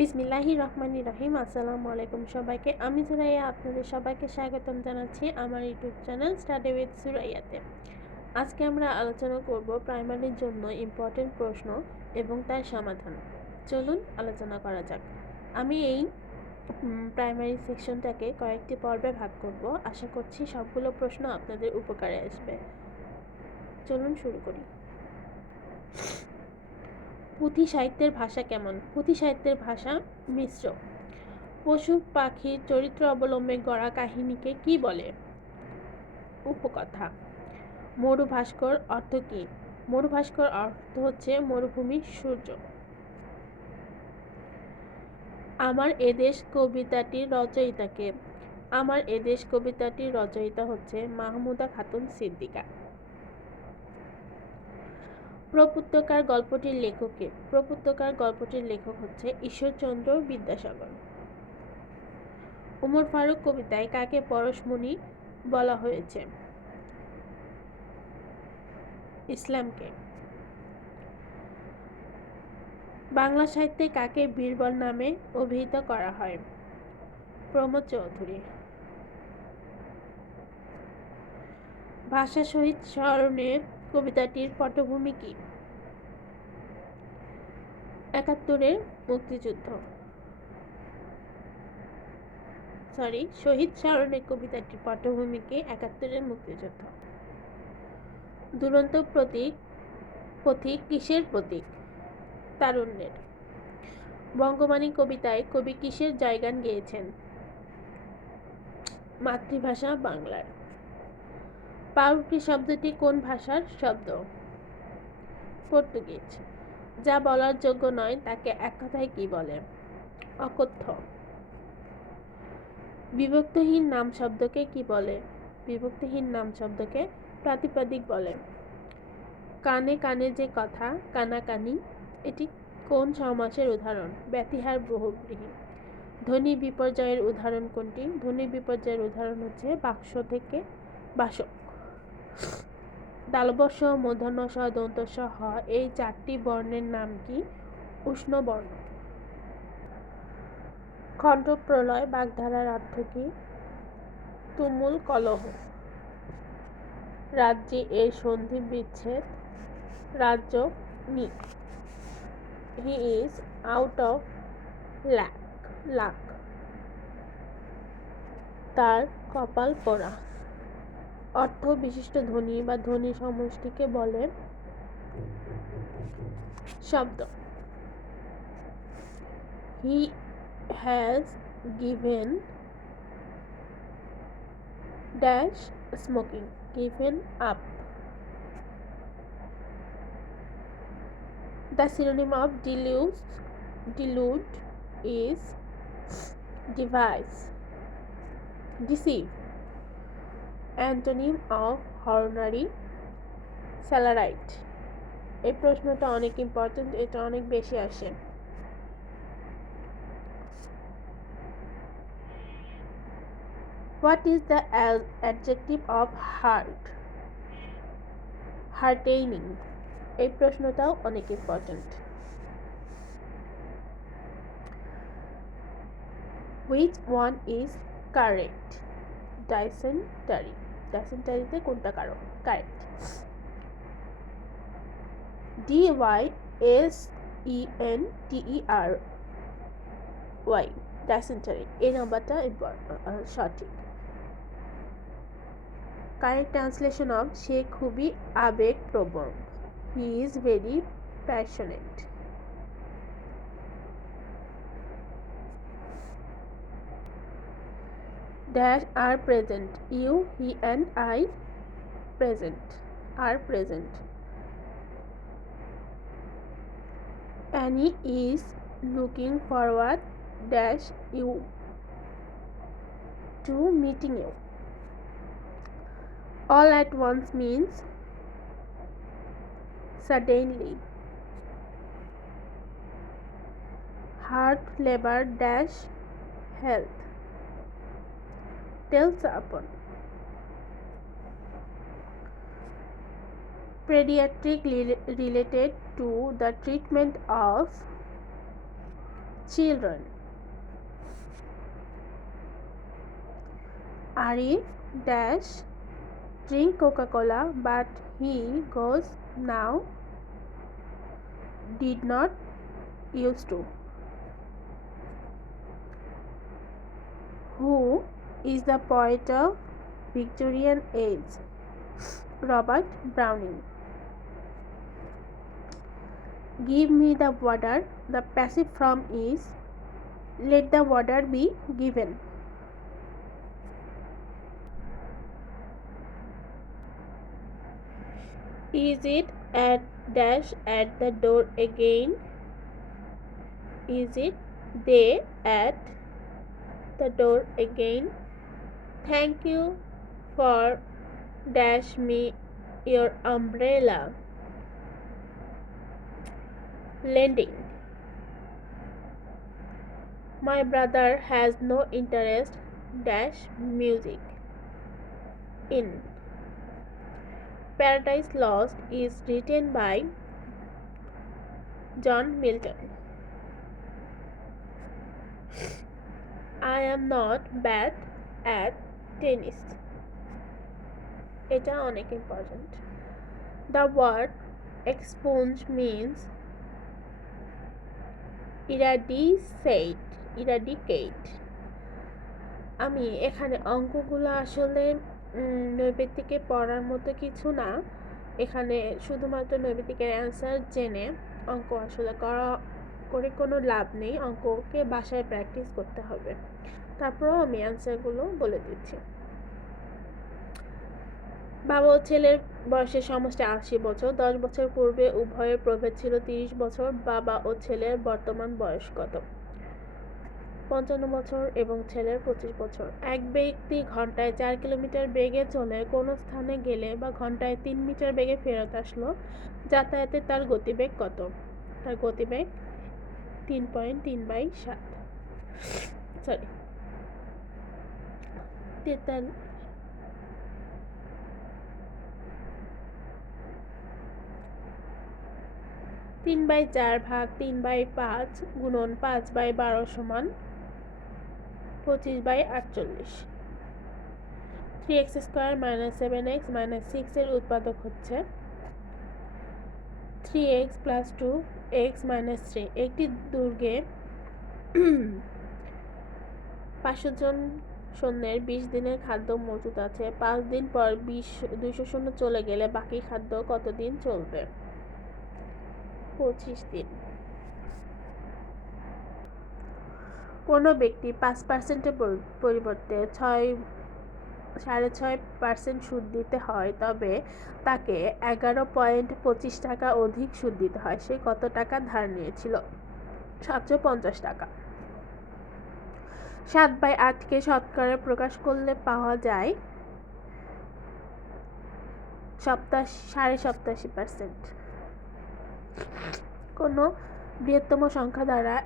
বিসমিল্লাহির রহমানির রহিম। আসসালামু আলাইকুম সবাইকে। আমি সুরাইয়া, আপনাদের সবাইকে স্বাগতম জানাচ্ছি আমার ইউটিউব চ্যানেল স্টাডি উইথ সুরাইয়াতে। আজকে আমরা আলোচনা করব প্রাইমারির জন্য ইম্পর্টেন্ট প্রশ্ন এবং তার সমাধান। চলুন আলোচনা করা যাক। আমি এই প্রাইমারি সেকশনটাকে কয়েকটি পর্বে ভাগ করব। আশা করছি সবগুলো প্রশ্ন আপনাদের উপকারে আসবে। চলুন শুরু করি। পুঁথি সাহিত্যের ভাষা কেমন? পুঁথি সাহিত্যের ভাষা মিশ্র। পশু পাখির চরিত্র অবলম্বনে গড়া কাহিনীকে কি বলে? উপকথা। মরুভাস্কর অর্থ কি? মরুভাস্কর অর্থ হচ্ছে মরুভূমির সূর্য। আমার এদেশ কবিতাটির রচয়িতা কে? আমার এদেশ কবিতাটির রচয়িতা হচ্ছে মাহমুদা খাতুন সিদ্দিকা। প্রপুত্তকার গল্পটির লেখক কে? প্রপুত্তকার গল্পটির লেখক হচ্ছে ঈশ্বরচন্দ্র বিদ্যাসাগর। ওমর ফারুক কবিতায় কাকে পরশমণি বলা হয়েছে? ইসলামকে। বাংলা সাহিত্যে কাকে বীরবল নামে অভিহিত করা হয়? প্রমোদ চৌধুরী। ভাষা শহীদ স্মরণে কবিতাটির পটভূমি কি? একাত্তরের মুক্তিযুদ্ধ। শহীদ স্মরণে কবিতাটির পটভূমি কি? একাত্তরের মুক্তিযুদ্ধ। দুরন্ত পথিক কিসের প্রতীক? তারুণ্যের। বঙ্গবাণী কবিতায় কবি কিসের জয়গান গেয়েছেন? মাতৃভাষা বাংলার। পাউরুটি শব্দটি কোন ভাষার শব্দ? পর্তুগিজ। যা বলার যোগ্য নয় তাকে এক কথায় কি বলে? অকথ্য। বিভক্তিহীন নাম শব্দকে কি বলে? বিভক্তিহীন নাম শব্দকে প্রাতিপদিক বলে। কানে কানে যে কথা কানাকানি, এটি কোন সমাসের উদাহরণ? ব্যতিহার বহুব্রীহি। ধ্বনি বিপর্যয়ের উদাহরণ কোনটি? ধ্বনি বিপর্যয়ের উদাহরণ হচ্ছে বাক্স থেকে বাসক। তালব্য শ, মূর্ধন্য ষ, দন্ত স, হ এই চারটি বর্ণের নাম কি? উষ্ণ বর্ণ। খণ্ডপ্রলয় বাগধারার অর্থ কি? তুমুল কলহ। রাজ্যে এর সন্ধি বিচ্ছেদ রাজ্য নি। He is out of luck. তার কপাল পোড়া। অর্থ বিশিষ্ট ধ্বনি বা ধ্বনি সমষ্টিকে বলে শব্দ। He has given dash smoking, given up. The synonym of delude is deceive. Antonym of honorary salaried. এই প্রশ্নটা অনেক ইম্পর্টেন্ট, এটা অনেক বেশি আসে। What is the adjective of heart? Heartening. এই প্রশ্নটাও অনেক important. Which one is correct? Dysentery. Dysenteryতে কোনটা কারণ? Correct. dysentery. Dysentery. এই নাম্বারটা সঠিক। Correct translation of সে খুবই আবেগপ্রবণ। He is very passionate. Dash are present. You, he and I are present. Annie is looking forward dash you to meeting you. All at once means suddenly. Hard labor dash health. Tells upon. Pediatric related to the treatment of children. Arif dash drink Coca-Cola, but he goes now did not used to. Who is the poet of Victorian age? Robert Browning. Give me the water. The passive form is let the water be given. Is it at dash at the door again? Is it they at the door again? Thank you for dash me your umbrella. Lending. My brother has no interest dash music in. Paradise Lost is written by John Milton. I am not bad at tennis. এটা অনেক important. The word expunge means eradicate. আমি এখানে অঙ্কগুলো আসলে নৈবেদিকে পড়ার মতো কিছু না। এখানে শুধুমাত্র নৈবেদিকের অ্যান্সার জেনে অঙ্ক আসলে করে কোনো লাভ নেই। অঙ্ককে বাসায় প্র্যাকটিস করতে হবে। তারপরেও আমি অ্যান্সারগুলো বলে দিচ্ছি। বাবা ও ছেলের বয়সের সমষ্টি ৮০ বছর। ১০ বছর পূর্বে উভয়ের প্রভেদ ছিল ৩০ বছর। বাবা ও ছেলের বর্তমান বয়স কত? ৫৫ বছর এবং ছেলের ২৫ বছর। এক ব্যক্তি ঘন্টায় ৪ কিলোমিটার বেগে চলে কোনো স্থানে গেলে বা ঘন্টায় ৩ মিটার বেগে ফেরত আসলো, যাতায়াতে তার গতিবেগ কত? তার গতিবেগ ৩.৩/৭। ৩/৪ ভাগ ৩/৫ গুণন ৫/১২ সমান ২৫/৪৮। 3x² - 7x - 6 এর উৎপাদক হচ্ছে 3x + 2x - 3। একটি দুর্গে ৫০০ জন সৈন্যের ২০ দিনের খাদ্য মজুদ আছে। ৫ দিন পর ২০০ সৈন্য চলে গেলে বাকি খাদ্য কতদিন চলবে? ২৫ দিন। কোনো ব্যক্তি ৫% পরিবর্তে ৬.৫% সুদ দিতে হয়, তবে তাকে ১১.২৫ টাকা অধিক সুদ দিতে হয়। সে কত টাকা ধার নিয়েছিল? ৭৫০ টাকা। ৭/৮কে শতকরায় প্রকাশ করলে পাওয়া যায় ৮.৮৭%। কোনো বৃহত্তম সংখ্যা দ্বারা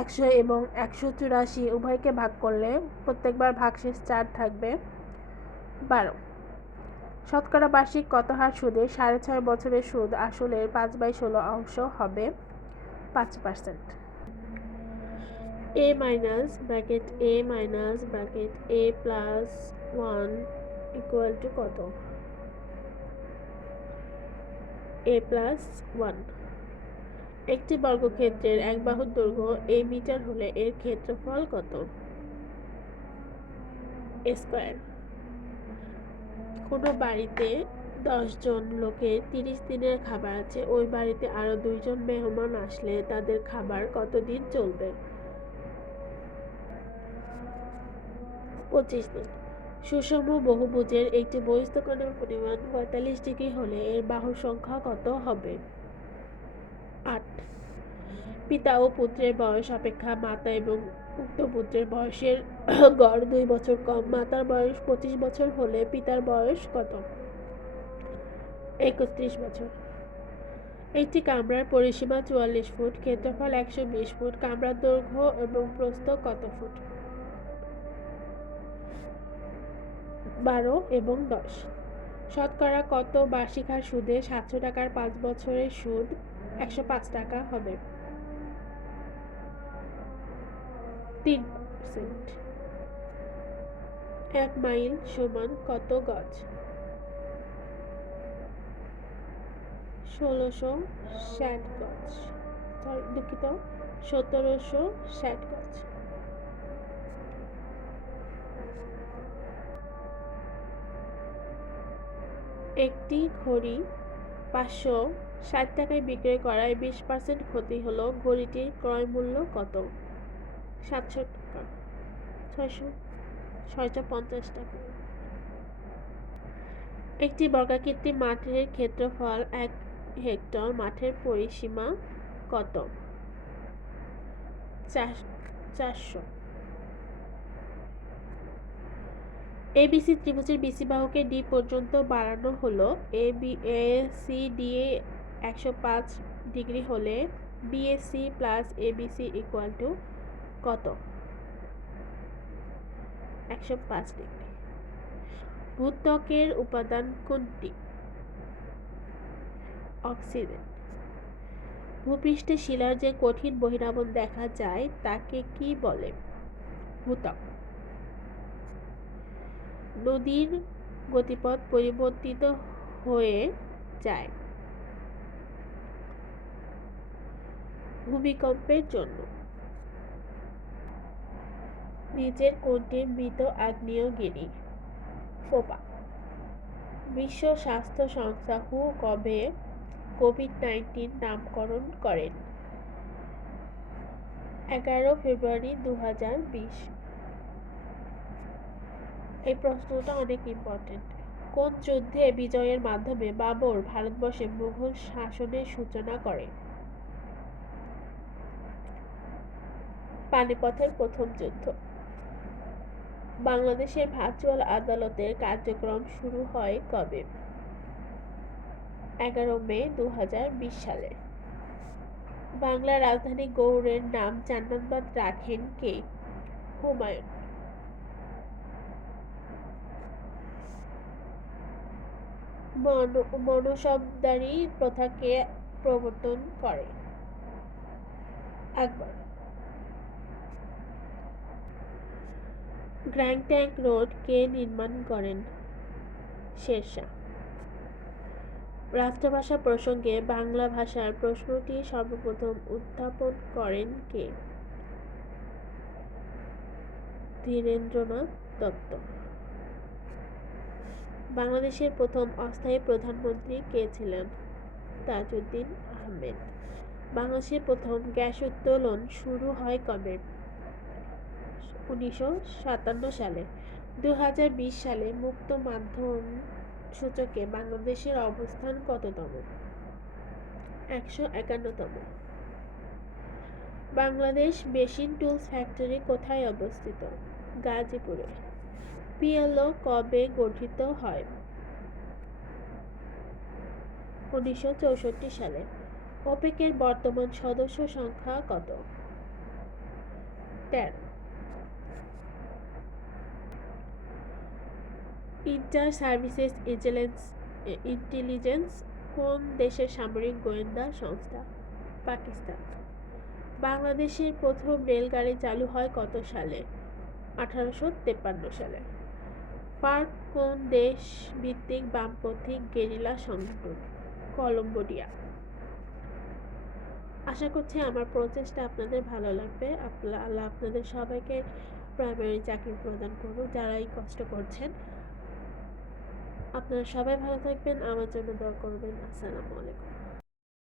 ১০০ এবং ১৮৪ উভয়কে ভাগ করলে প্রত্যেকবার ভাগশেষ ৪ থাকবে ১২। শতকরা বার্ষিক কত হার সুদে ৬.৫ বছরের সুদ আসলের ৫/১৬ অংশ হবে? ৫%। a - +1 = কত? a+1। একটি বর্গক্ষেত্রের এক বাহুর দৈর্ঘ্য a মিটার হলে এর ক্ষেত্রফল কত? a²। কোনো বাড়িতে ১০ জন লোকের ৩০ দিনের খাবার আছে। ওই বাড়িতে আরো ২ জন মেহমান আসলে তাদের খাবার কতদিন চলবে? ২৫ দিন। সুষম বহুভুজের একটি বহিস্থ কোণের পরিমাণ ৪৫ ডিগ্রি হলে এর বাহুর সংখ্যা কত হবে? ৮। পিতা ও পুত্রের বয়স অপেক্ষা মাতা এবং উক্ত পুত্রের বয়সের গড় ২ বছর কম। মাতার বয়স ২৫ বছর হলে পিতার বয়স কত? ৩১ বছর। একটি কামরার পরিসীমা ৪৪ ফুট, ক্ষেত্রফল ১২০ ফুট। কামরার দৈর্ঘ্য এবং প্রস্থ কত ফুট? ১২ এবং ১০। শতকরা কত বার্ষিক হার সুদে ৭০০ টাকার ৫ বছরের সুদ ১০৫ টাকা হবে? 3%। 1 মাইল সমান কত গজ? 1660 গজ, দুঃখিত, 1760 গজ। একটি ঘড়ি 560 টাকায় বিক্রয় করায় 20% ক্ষতি হলো, ঘড়িটির ক্রয় মূল্য কত? 700 টাকা, 650 টাকা। একটি বর্গাকৃতি মাঠের ক্ষেত্রফল 1 হেক্টর, মাঠের পরিসীমা কত? 400। ABC ত্রিভুজের BC বাহুকে D পর্যন্ত বাড়ানো হলো। ACD 105 ডিগ্রি হলে BAC plus ABC equal to কত? 105 ডিগ্রি। ভূত্বকের উপাদান কোনটি? অক্সিজেন। ভূপৃষ্ঠে শিলার যে কঠিন বহিরাবরণ দেখা যায় তাকে কি বলে? ভূত্বক। নদীর গতিপথ পরিবর্তিত হয়ে যায় ভূমিকম্পের জন্য। নিচের কোনটি মৃত আগ্নেয়গিরি? ফোপা। বিশ্ব স্বাস্থ্য সংস্থা WHO কবে কোভিড-19 নামকরণ করেন? 11 ফেব্রুয়ারি 2020। এই প্রশ্নটা অনেক ইম্পর্টেন্ট। কোন যুদ্ধে বিজয়ের মাধ্যমে বাবর ভারতবর্ষে মুঘল শাসনের সূচনা করে? পানিপথের প্রথম যুদ্ধ। বাংলাদেশের ভার্চুয়াল আদালতের কার্যক্রম শুরু হয় কবে? 11 মে 2020 সালে। বাংলার রাজধানী গৌড়ের নাম জান্নাতবাদ রাখেন কে? হুমায়ুন। মনসবদারি প্রথা কে প্রবর্তন করে? আকবর। গ্র্যান্ড ট্রাঙ্ক রোড কে নির্মাণ করেন? শেরশাহ। রাষ্ট্রভাষা প্রসঙ্গে বাংলা ভাষার প্রশ্নটি সর্বপ্রথম উত্থাপন করেন কে? ধীরেন্দ্রনাথ দত্ত। বাংলাদেশের প্রথম অস্থায়ী প্রধানমন্ত্রী কে ছিলেন? তাজউদ্দিন আহমেদ। বাংলাদেশের প্রথম গ্যাস উত্তোলন শুরু হয় কবে? 1957 সালে। 2020 সালে মুক্ত মাধ্যম সূচকে বাংলাদেশের অবস্থান কততম? 151তম। বাংলাদেশ মেশিন টুলস ফ্যাক্টরি কোথায় অবস্থিত? গাজীপুরে। PLO কবে গঠিত হয়? 1964 সালে। ওপেকের বর্তমান সদস্য সংখ্যা কত? 13। ইন্টার সার্ভিসেস ইন্টেলিজেন্স কোন দেশের সামরিক গোয়েন্দা সংস্থা? পাকিস্তান। বাংলাদেশের প্রথম রেলগাড়ি চালু হয় কত সালে? 1853 সালে। ফার্ক কোন দেশ ভিত্তিক বামপন্থী গেরিলা সংগঠন? কলম্বোডিয়া। আশা করছি আমার প্রচেষ্টা আপনাদের ভালো লাগবে। আল্লাহ আপনাদের সবাইকে প্রাইমারি চাকরি প্রদান করুন যারা এই কষ্ট করছেন। আপনারা সবাই ভালো থাকবেন, আমার জন্য দোয়া করবেন। আসসালামু আলাইকুম।